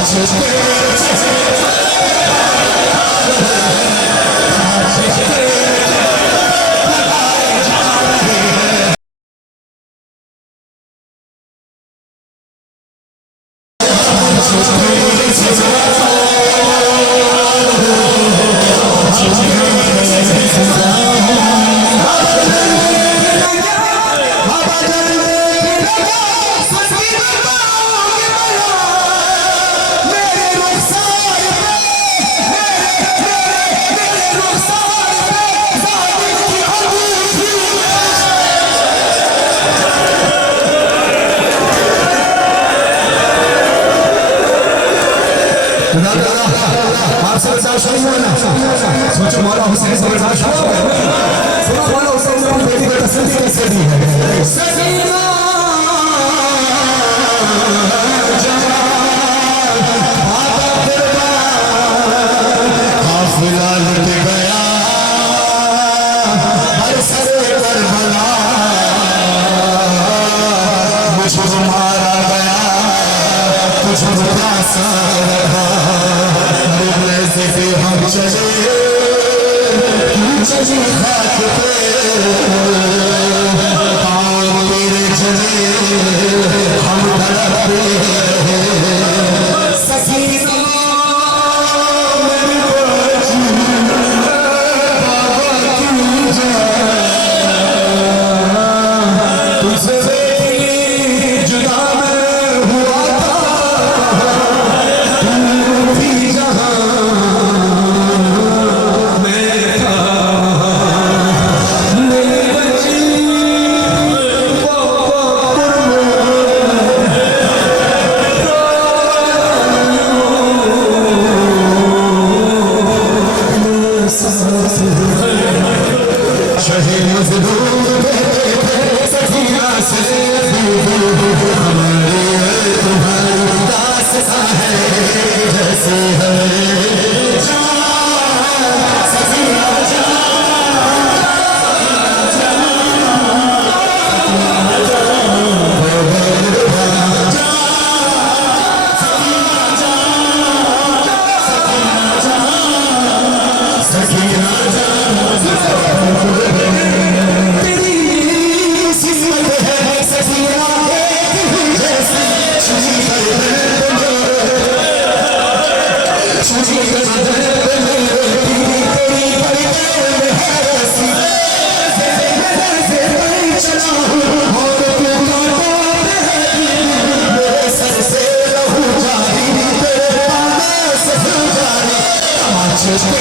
आपसे बर्दाश्त नहीं हुआ ना, सोचो मौला हुसैन से बर्दाश्त हुआ। सुना मौला हुसैन ने अपनी बेटी को तसल्ली कैसे दी है। सकीना काफिला लुट गया हर सरे करबला, मुझको मारा गया तुझको प्यासा रहा। हम चले खाक पे पाँव तेरे चले हम तड़पे। सकीना मेरी बच्ची बाबा क्यों जाए, तुझसे जुदा मैं हुआ था तू भी जहाँ just